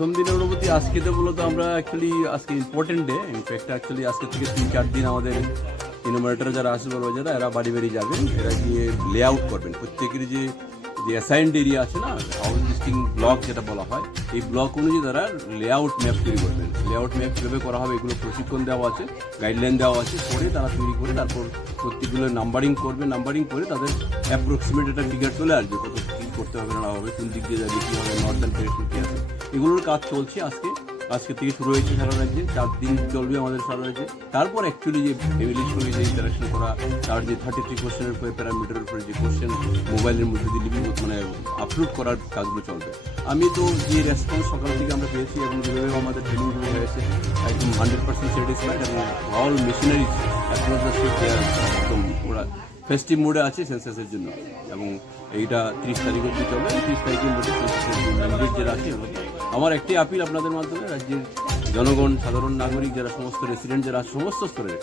প্রথম দিনের অনুভূতি আজকে তো মূলত আমরা অ্যাকচুয়ালি আজকে ইম্পর্টেন্ট ডে। ইনফ্যাক্ট অ্যাকচুয়ালি আজকে থেকে 3-4 দিন আমাদের ইনোভেটর যারা আসবে বলবো যারা এরা বাড়ি বাড়ি যাবেন, এরা গিয়ে লে আউট করবেন প্রত্যেকের যে অ্যাসাইন্ড এরিয়া আছে না, হাউজিং ব্লক যেটা বলা হয়, এই ব্লক অনুযায়ী তারা লেআউট ম্যাপ তৈরি করবেন। লেআউট ম্যাপ কীভাবে করা হবে এগুলো প্রশিক্ষণ দেওয়া আছে, গাইডলাইন দেওয়া আছে, করে তারা তৈরি করে তারপর প্রত্যেকগুলো নাম্বারিং করবে। নাম্বারিং করে তাদের অ্যাপ্রক্সিমেট একটা ফিগার চলে আসবে, কত কী করতে হবে না হবে, কোন দিক দিয়ে যাবে, কী হবে, নর্দার্ন ডিরেকশন কী আছে, এগুলোর কাজ চলছে। আজকে থেকে শুরু হয়েছে সারা রাজ্যে, 4 দিন চলবে আমাদের সারা রাজ্যে। তারপর অ্যাকচুয়ালি যে ফ্যামিলির সঙ্গে যে ইন্টারাকশন করা, তার যে 33 কোশ্চেনের প্যারামিটারের উপরে যে কোশ্চেন মোবাইলের মধ্যে দিয়ে মানে আপলোড করার কাজগুলো চলবে। আমি তো যে রেসপন্স সকাল থেকে আমরা পেয়েছি এবং যেভাবে আমাদের ট্রেনিংগুলো হয়েছে, একদম 100% স্যাটিসফাইড। এবং অল মেশিনারিজ একদম ওরা ফেস্টিভ মোডে আছে সেন্সাসের জন্য। এবং এইটা 30 তারিখ অবধি চলবে। 30 তারিখের মধ্যে সেন্সাসের যে ম্যান্ডেট যারা আছে, আমার একটি আপিল আপনাদের মাধ্যমে রাজ্যের জনগণ, সাধারণ নাগরিক যারা সমস্ত রেসিডেন্ট যারা সমস্ত স্তরের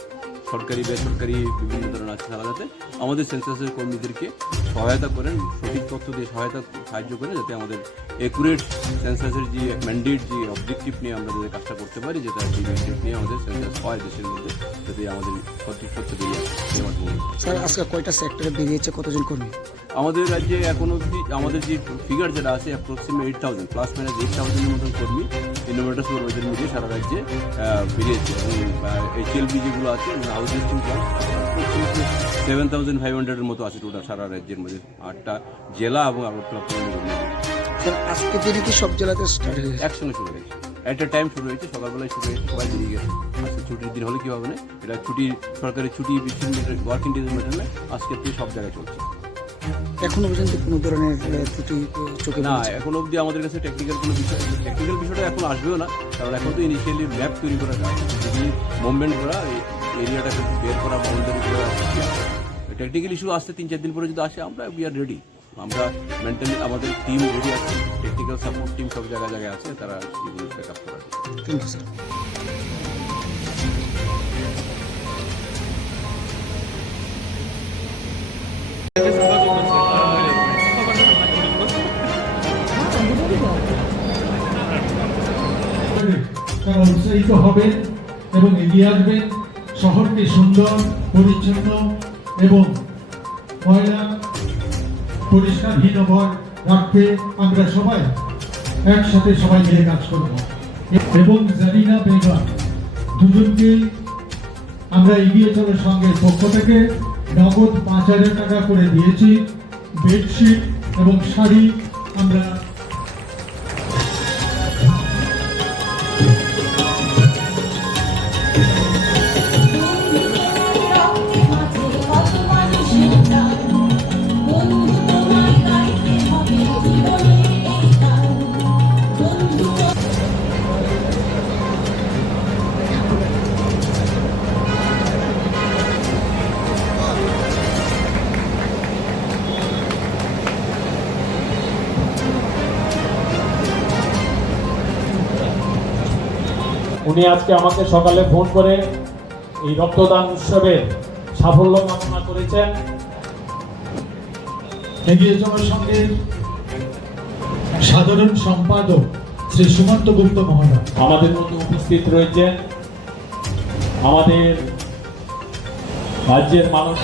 সরকারি বেসরকারি বিভিন্ন ধরনের আছে, তারা যাতে আমাদের সেন্সাসের কর্মীদেরকে সহায়তা করেন, সঠিক তথ্য দিয়ে সাহায্য করেন, যাতে আমাদের একুরেট সেন্সাসের যে ম্যান্ডেট যে অবজেক্টিভ নিয়ে আমরা যাতে কাজটা করতে পারি, যেটা সেই ম্যান্ডেট নিয়ে আমাদের সেন্সাস হয় দেশের মধ্যে, যাতে আমাদের সঠিক তথ্য বেরিয়ে আসে। স্যার আজকে কয়টা সেক্টরে বেরিয়েছে, কতজন কর্মী? আমাদের রাজ্যে এখন অবধি আমাদের যে ফিগার যেটা আছে অ্যাপ্রক্সিমেট 8,000 প্লাস মাইনাস 8,000-এর মতন কর্মী ইনোভেটর সুপারভাইজার মিলিয়ে সারা রাজ্যে বেরিয়েছে। এবং HLB যেগুলো আছে হাউজিং প্লাস 7,500-এর মতো আছে টোটাল সারা রাজ্যের মধ্যে, 8টা জেলা এবং আগরতলা পৌর নিগম। স্যার আজকে দিনে কি সব জেলাতে স্টার্ট হয়েছে? একসঙ্গে শুরু হয়েছে, অ্যাট এ টাইম শুরু হয়েছে, সকালবেলায় শুরু হয়েছে, সবাই বেরিয়ে গেছে। আজকে ছুটির দিন হলে কী হবে না, এটা সরকারি ছুটি ওয়ার্কিং ডেজের মধ্যে আজকে থেকে সব জায়গায় চলছে। এখনো পর্যন্ত কোনো ধরনের ত্রুটি চোখে না, এখন অবধি আমাদের কাছে টেকনিক্যাল বিষয়টা এখন আসবেও না, কারণ এখন তো ইনিশিয়ালি ম্যাপ তৈরি করা যায়, যদি মুভমেন্ট করা, এরিয়াটাকে বের করা, বাউন্ডারি করা। টেকনিক্যাল ইস্যু আসতে 3-4 দিন পরে যদি আসে, আমরা উই আর রেডি। আমরা মেন্টালি আমাদের টিম রেডি আছে, টেকনিক্যাল সাপোর্ট টিম সব জায়গায় আছে, তারা এগুলো ব্যাক আপ করা। Thank you sir. তারা উৎসাহিত হবেন এবং এগিয়ে আসবেন। শহরকে সুন্দর, পরিচ্ছন্ন এবং ময়লা পরিষ্কারহীনভর রাখতে আমরা সবাই একসাথে সবাই মিলে কাজ করব। এবং জারিনা বেগম দুজনকে আমরা এগিয়ে চলার সঙ্গে পক্ষ থেকে নগদ 5,000 টাকা করে দিয়েছি। বেডশিট এবং শাড়ি আমরা উনি আজকে আমাকে সকালে ফোন করে এই রক্তদান উৎসবের সাফল্য কামনা করেছেন। এগিয়ে চলার সঙ্গে সাধারণ সম্পাদক শ্রী সুমন্ত গুপ্ত মহোদয় আমাদের মধ্যে উপস্থিত রয়েছেন আমাদের রাজ্যের মানুষ।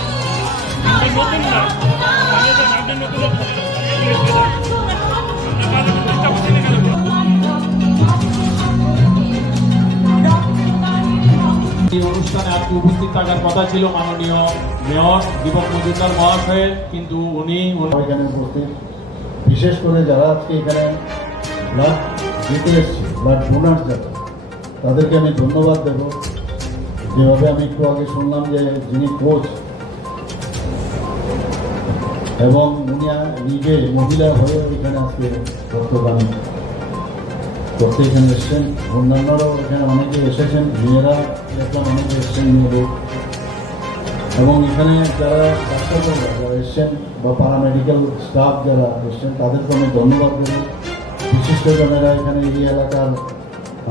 এই অনুষ্ঠানে আজকে উপস্থিত থাকার কথা ছিল মাননীয় মেয়র দীপক মজুমদার মহাশয়ের, কিন্তু উনি এখানে উপস্থিত, বিশেষ করে যারা আজকে এখানে ব্লাড দিতে এসছে, ব্লাড ডোনার যারা, তাদেরকে আমি ধন্যবাদ দেব। যেভাবে আমি একটু আগে শুনলাম যে যিনি কোচ এবং উনি নিজে মহিলা হয়ে এখানে আজকে রক্তদান করতে এখানে এসছেন। অন্যান্যরাও এখানে অনেকে এসেছেন, মেয়েরা দেখলাম অনেকে এসছেন মেয়েদের। এবং এখানে যারা ডাক্তাররা যারা এসছেন বা প্যারামেডিক্যাল স্টাফ যারা এসছেন, তাদেরকে আমি ধন্যবাদ দেব। বিশিষ্টজনেরা এখানে এই এলাকার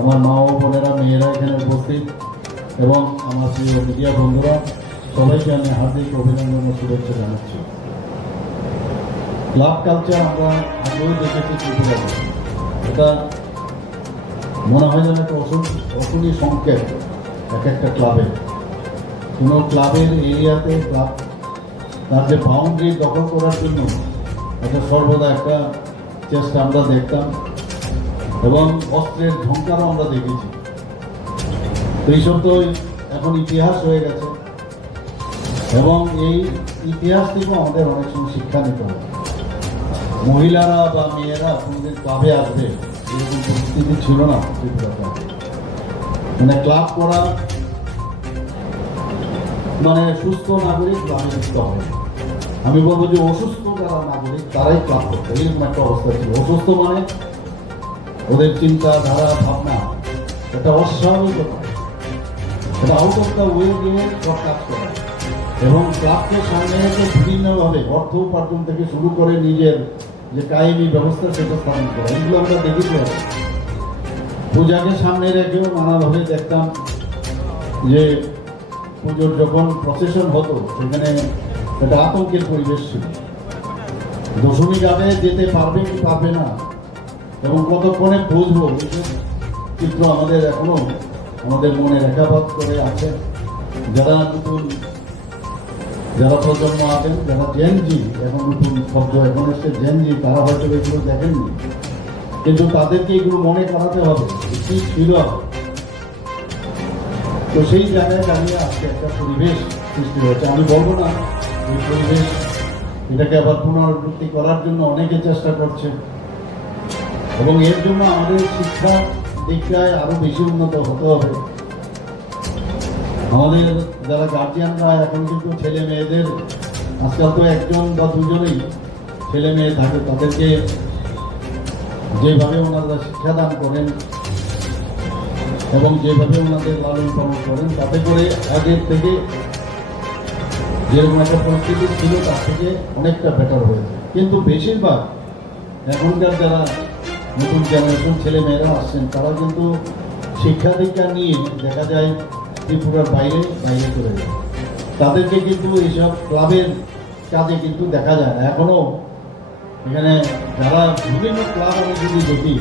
আমার মা ও বোনেরা, মেয়েরা এখানে উপস্থিত এবং আমার প্রিয় মিডিয়া বন্ধুরা, সবাইকে আমি হার্দিক অভিনন্দন ও শুভেচ্ছা জানাচ্ছি। ক্লাব কালচার আমরা আগেও দেখেছি ত্রিপুরাতে, এটা মনে হয় যেন একটা অশনি সংকেত এক একটা ক্লাবে। কোনো ক্লাবের এরিয়াতে ক্লাব তার যে বাউন্ডারি দখল করার জন্য একটা সর্বদা একটা চেষ্টা আমরা দেখতাম এবং অস্ত্রের ঝঙ্কারও আমরা দেখেছি। তো এইসব তো এখন ইতিহাস হয়ে গেছে এবং এই ইতিহাস থেকেও আমাদের অনেক সময় শিক্ষা নিতে হবে। মহিলারা বা মেয়েরা কোনদিন ক্লাবে আসবে এরকম পরিস্থিতি ছিল না ত্রিপুরাতে। মানে ক্লাব করা মানে সুস্থ নাগরিক ক্লাবে যুক্ত হবে। আমি বলবো যে অসুস্থ যারা নাগরিক তারাই ক্লাব করতে, এরকম একটা অবস্থা ছিল। অসুস্থ মানে ওদের চিন্তা ধারা ভাবনা এটা অস্বাভাবিকতা, এটা আউট অফ দ্য ওয়ে দিয়ে সব কাজ করে এবং ক্লাবকে সামনে রেখে বিভিন্নভাবে অর্থ উপার্জন থেকে শুরু করে নিজের যে কায়েমি ব্যবস্থা সেটা স্থাপন করা, এগুলো আমরা দেখেছি। পূজাকে সামনে রেখেও নানাভাবে দেখতাম যে পুজোর যখন প্রসেশন হতো সেখানে একটা আতঙ্কের পরিবেশ ছিল। দশমী যাবে যেতে পারবে কি পারবে না এবং কতক্ষণে বুঝবো, এইসব চিত্র আমাদের এখনো আমাদের মনে রেখাপাত করে আছে। যারা নতুন যারা প্রজন্ম আছেন, যারা জেনজি, এখন নতুন শব্দ এখন এসছে জেনজি, তারা হয়তো এগুলো দেখেননি, কিন্তু তাদেরকে এগুলো মনে করাতে হবে কি ছিল। তো সেই জায়গায় দাঁড়িয়ে আজকে একটা পরিবেশ সৃষ্টি হয়েছে। আমি বলবো না এই পরিবেশ এটাকে আবার পুনরাবৃত্তি করার জন্য অনেকে চেষ্টা করছে এবং এর জন্য আমাদের শিক্ষার দিকটায় আরো বেশি উন্নত হতে হবে। আমাদের যারা গার্জিয়ানরা এখন কিন্তু ছেলে মেয়েদের, আজকাল তো একজন বা দুজনেই ছেলে মেয়ে থাকে, তাদেরকে যেভাবে ওনারা শিক্ষাদান করেন এবং যেভাবে ওনাদের লালন পালন করেন তাতে করে আগের থেকে যেরকম একটা পরিস্থিতি ছিল তার থেকে অনেকটা বেটার হয়েছে। কিন্তু বেশিরভাগ এখনকার যারা নতুন জেনারেশন ছেলে মেয়েরা আসছেন তারা কিন্তু শিক্ষা দীক্ষা নিয়ে দেখা যায় ত্রিপুরার বাইরে চলে যায়। তাদেরকে কিন্তু এইসব ক্লাবের কাজে কিন্তু দেখা যায় না। এখনো এখানে যারা বিভিন্ন ক্লাব আমি যদি দেখি,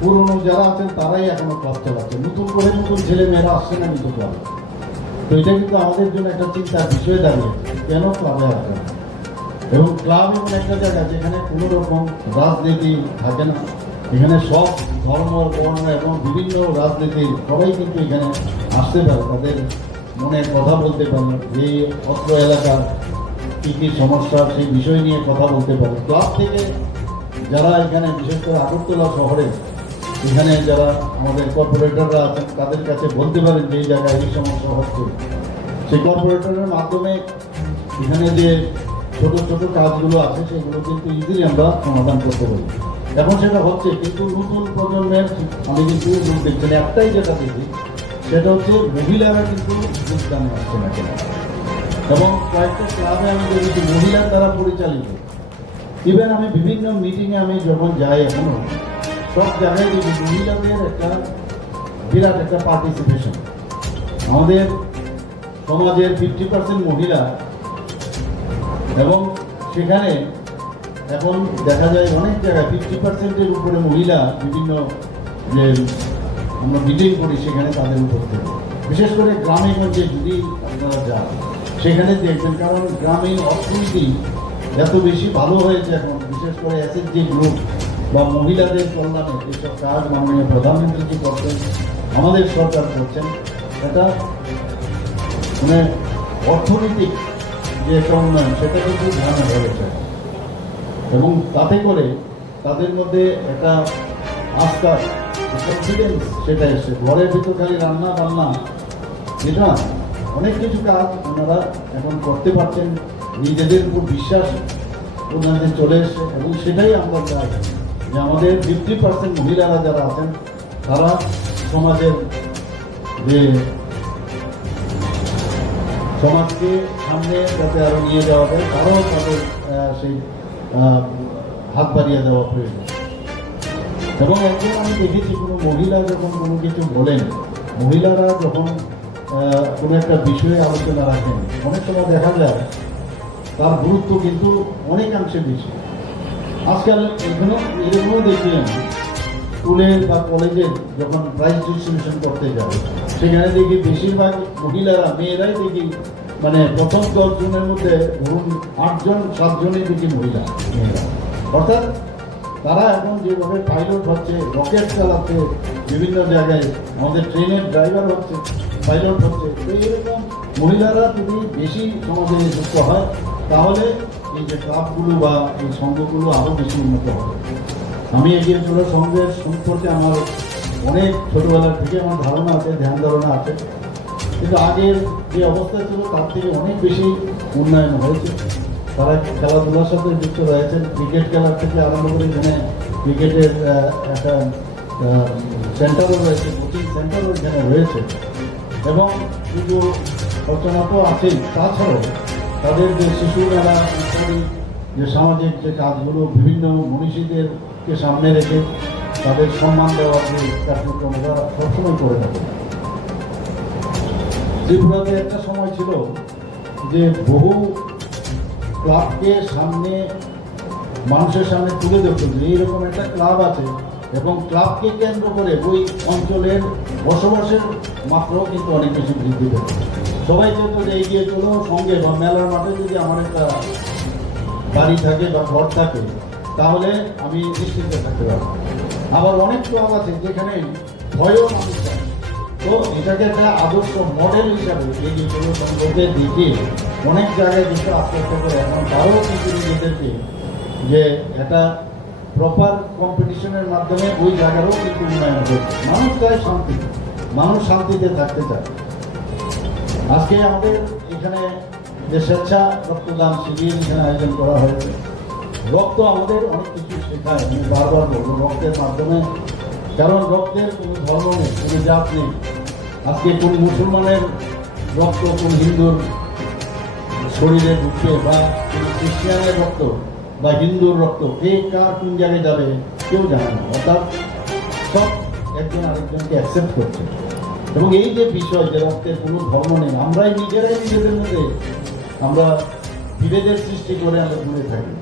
পুরনো যারা আছেন তারাই এখনো ক্লাব চালাচ্ছে, নতুন করে নতুন ছেলে মেয়েরা আসছে না কিন্তু ক্লাবে। তো এটা কিন্তু আমাদের জন্য একটা চিন্তার বিষয় দাঁড়িয়েছে, কেন ক্লাবে আসবে না। এবং ক্লাব এমন একটা জায়গা যেখানে কোনো রকম রাজনীতি থাকে না, এখানে সব ধর্ম বর্ণ এবং বিভিন্ন রাজনীতির সবাই কিন্তু এখানে আসতে পারে, তাদের মনে কথা বলতে পারে, এই অত্র এলাকার কী কী সমস্যা সেই বিষয় নিয়ে কথা বলতে পারে। ক্লাব থেকে যারা এখানে বিশেষ করে আগরতলা শহরে এখানে যারা আমাদের কর্পোরেটররা আছেন তাদের কাছে বলতে পারেন যে এই জায়গায় এই সমস্যা হচ্ছে, সেই কর্পোরেটরের মাধ্যমে এখানে যে ছোট ছোট কাজগুলো আছে সেগুলো কিন্তু ইজিলি আমরা সমাধান করতে পারি। এখন সেটা হচ্ছে, কিন্তু নতুন প্রজন্মের আমি কিন্তু রূপ দেখছি না। একটাই যেটা দেখি সেটা হচ্ছে মহিলারা কিন্তু যোগদানে আসছে না কেন, এবং কয়েকটা ক্লাবে আমি দেখেছি মহিলার দ্বারা পরিচালিত। ইভেন আমি বিভিন্ন মিটিংয়ে আমি যখন যাই এখনো সব জায়গায় দেখি মহিলাদের একটা বিরাট একটা পার্টিসিপেশন। আমাদের সমাজের 50% মহিলা এবং সেখানে এখন দেখা যায় অনেক জায়গায় 50%-এর উপরে মহিলা বিভিন্ন যে আমরা মিটিং করি সেখানে তাদের উপস্থিতি, বিশেষ করে গ্রামে গঞ্জে যদি আপনারা যান সেখানে দেখবেন, কারণ গ্রামীণ অর্থনীতি এত বেশি ভালো হয়েছে এখন, বিশেষ করে এসএসজি গ্রুপ বা মহিলাদের কল্যাণে যেসব কাজ মাননীয় প্রধানমন্ত্রী করছেন, আমাদের সরকার করছেন, এটা মানে অর্থনৈতিক যে একটা উন্নয়ন সেটা কিন্তু ধ্যানে ধরেছে এবং তাতে করে তাদের মধ্যে একটা আস্থা কনফিডেন্স সেটা এসছে। ঘরের ভিতর খালি রান্না বান্না যেটা অনেক কিছু কাজ ওনারা এখন করতে পারছেন, নিজেদের উপর বিশ্বাস ওনাদের চলে এসছে এবং সেটাই আমরা চাই যে আমাদের 50% মহিলারা যারা আছেন তারা সমাজের যে সমাজকে সামনে যাতে আরো নিয়ে যাওয়া যায় তারাও তাদের সেই হাত বাড়িয়ে দেওয়া প্রয়োজন। এবং একদিন আমি দেখেছি কোনো মহিলা যখন কোনো কিছু বলেন, মহিলারা যখন কোনো একটা বিষয়ে আলোচনা রাখেন অনেক সময় দেখা যায় তার গুরুত্ব কিন্তু অনেকাংশে বেশি। আজকাল এরকমও দেখি আমি স্কুলে বা কলেজে যখন প্রাইজ ডিস্ট্রিবিউশন করতে যায় সেখানে দেখি বেশিরভাগ মহিলারা মেয়েরাই দেখি মানে প্রথম 10 জনের মধ্যে ধরুন 8 জন 7 জনই দেখি মেয়েরা অর্থাৎ তারা এখন যেভাবে পাইলট হচ্ছে, রকেট চালাচ্ছে, বিভিন্ন জায়গায় আমাদের ট্রেনের ড্রাইভার হচ্ছে, পাইলট হচ্ছে, তো এরকম মহিলারা যদি বেশি সমাজে যুক্ত হয় তাহলে এই যে ক্লাবগুলো বা এই সংঘগুলো আরও বেশি উন্নত হবে। আমি এগিয়ে চলো সংঘের সম্পর্কে আমার অনেক ছোটোবেলার থেকে আমার ধারণা আছে, ধ্যান ধারণা আছে, কিন্তু আগের যে অবস্থা ছিল তার থেকে অনেক বেশি উন্নয়ন হয়েছে। তারা খেলাধুলার সাথে যুক্ত রয়েছেন, ক্রিকেট খেলার থেকে আরম্ভ করে এখানে ক্রিকেটের একটা সেন্টারও রয়েছে, কোচিং সেন্টারও এখানে রয়েছে এবং শুধু রচনা তো আছেই, তাছাড়াও তাদের যে শিশু মেলা ইত্যাদি যে সামাজিক যে কাজগুলো বিভিন্ন মনীষীদেরকে সামনে রেখে তাদের সম্মান দেওয়ার যে কার্যক্রমটা সবসময় করে থাকে। ত্রিপুরাতে একটা সময় ছিল যে বহু ক্লাবকে সামনে মানুষের সামনে তুলে ধরত যে এইরকম একটা ক্লাব আছে এবং ক্লাবকে কেন্দ্র করে ওই অঞ্চলের বসবাসের মাত্রাও কিন্তু অনেক বেশি বৃদ্ধি পেত। সবাই চেত যে এগিয়ে চলো সঙ্গে বা মেলার মাঠে যদি আমার একটা বাড়ি থাকে বা ঘর থাকে তাহলে আমি নিশ্চিন্তে থাকতে পারবো। আবার অনেক ক্লাব আছে যেখানে ভয়ও মানুষ থাকে। তো এটাকে একটা আদর্শ মডেল হিসাবে এগিয়ে চলো সংঘকে দেখে অনেক জায়গায় কিন্তু আস্তে আস্তে করে এখন তারাও কিন্তু নিজেদেরকে যে একটা প্রপার কম্পিটিশনের মাধ্যমে ওই জায়গারও কিন্তু উন্নয়ন হচ্ছে। মানুষ চায় শান্তি, মানুষ শান্তিতে থাকতে চায়। আজকে আমাদের এখানে যে স্বেচ্ছা রক্তদান শিবির এখানে আয়োজন করা হয়েছে, রক্ত আমাদের অনেক কিছু শেখায়। আমি বারবার বলবো রক্তের মাধ্যমে, কারণ রক্তের কোনো ধর্ম নেই, কোনো জাত নেই। আজকে কোন মুসলমানের রক্ত কোন হিন্দুর শরীরে ঢুকবে বা কোন খ্রিস্টানের রক্ত বা হিন্দুর রক্ত কে কার কোন জায়গায় যাবে কেউ জানে না। অর্থাৎ সব একজন আরেকজনকে অ্যাকসেপ্ট করছে এবং এই যে বিষয় যে রক্তের কোনো ধর্ম নেই, আমরাই নিজেরাই নিজেদের মধ্যে আমরা বিভেদের সৃষ্টি করে আমরা দূরে থাকি।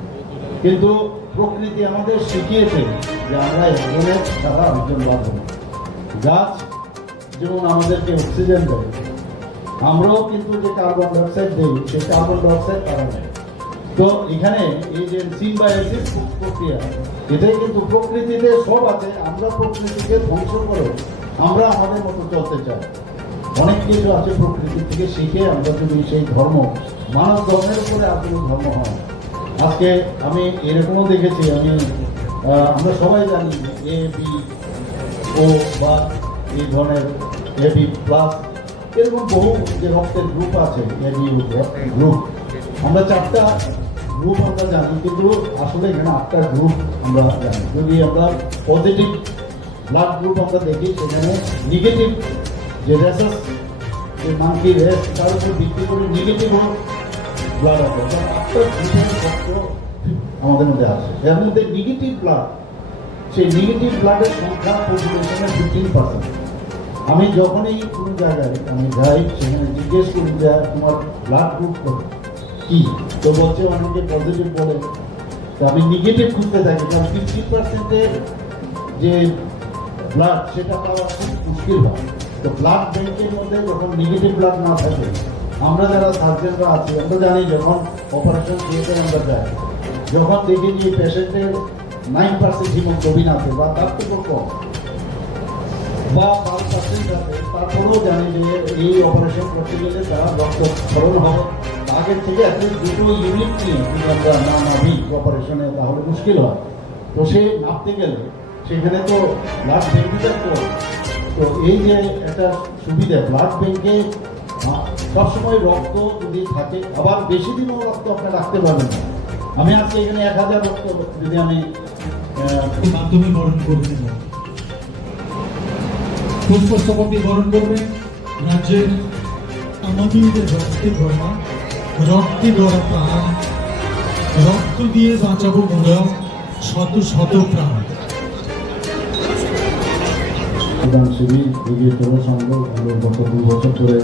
কিন্তু প্রকৃতি আমাদের শিখিয়েছে যে আমরা একজনের ছাড়া আরেকজন বাঁধব না। গাছ যেমন আমাদেরকে অক্সিজেন দেয়, আমরাও কিন্তু যে কার্বন ডাইঅক্সাইড দিই সেই কার্বন ডাইঅক্সাইড তারা নেয়। তো এখানে এই যে সিম্বায়োসিস প্রক্রিয়া, এটাই কিন্তু প্রকৃতিতে সব আছে। আমরা প্রকৃতিকে ধ্বংস করে আমরা আমাদের মতো চলতে চাই। অনেক কিছু আছে প্রকৃতি থেকে শিখে আমরা যদি সেই ধর্ম মানব ধর্মের উপরে আর কোনো ধর্ম হয়। আজকে আমি এরকমও দেখেছি, আমরা সবাই জানি এ বি ও বা এই ধরনের এ বি প্লাস এরকম বহু যে রক্তের গ্রুপ আছে, এ বি গ্রুপ, আমরা 4টা গ্রুপ আমরা জানি, কিন্তু আসলে এখানে 8টা গ্রুপ আমরা জানি। যদি আমরা পজিটিভ ব্লাড গ্রুপ আমরা দেখি সেখানে নেগেটিভ যে রেসাস যে মাঙ্কি রেস তার উপর ভিত্তি করে নেগেটিভ ব্লাড আছে, 8টা গ্রুপের রক্ত আমাদের মধ্যে আছে। এর মধ্যে নেগেটিভ ব্লাড, সেই নেগেটিভ ব্লাডের সংখ্যা পপুলেশনের 15%। আমি যখনই কোনো জায়গায় আমি যাই সেখানে জিজ্ঞেস করি যে তোমার ব্লাড গ্রুপ কি, তো বলছে অনেকে পজিটিভ বলে, তো আমি নেগেটিভ খুঁজতে থাকি, কারণ 50%-এর যে ব্লাড সেটা পাওয়া খুব মুশকিল হয়। তো ব্লাড ব্যাংকের মধ্যে যখন নেগেটিভ ব্লাড না থাকে, আমরা যারা সার্জনরা আছি আমরা জানি যখন অপারেশন থিয়েটারে আমরা যাই, যখন দেখি যে পেশেন্টের 9% হিমোগ্লোবিন আছে বা তার থেকে কম বা 5% আছে, তারপরেও জানি যে এই অপারেশন করতে গেলে তারা রক্তক্ষরণ হবে। আগের থেকে অ্যাটলিস্ট 2 ইউনিট নিয়ে যদি আমরা না নামি অপারেশনে তাহলে মুশকিল হয়। তো সে নামতে গেলে সেখানে তো ব্লাড ব্যাংকে থাকতে হবে। তো এই যে একটা সুবিধা ব্লাড ব্যাংকে সবসময় রক্ত যদি থাকে, আবার বেশি দিনও রক্ত আপনি রাখতে পারবেন না। আমি আজকে এখানে 1000 রক্ত যদি আমি মাধ্যমে বরণ করতে পারি, পুষ্পস্তবকে বরণ করবেন রাজ্যের আমাদের রক্তে গড়া, রক্তে গড়া প্রাণ, রক্ত দিয়ে বাঁচাবো মোরা শত শত প্রাণ। রক্তদান শিবির এগিয়ে চলো সংঘ আমরা গত 2 বছর ধরে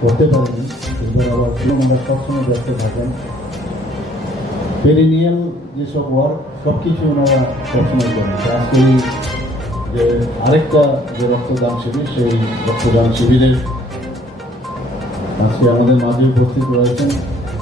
করতে পারিনি। এবার আবার আমরা সবসময় ব্যস্ত থাকেন। পেরিনিয়াল যেসব ওয়ার্ক সব কিছু ওনারা সবসময় করেন। আজকে যে আরেকটা যে রক্তদান শিবির, সেই রক্তদান শিবিরে আজকে আমাদের মাঝে উপস্থিত রয়েছেন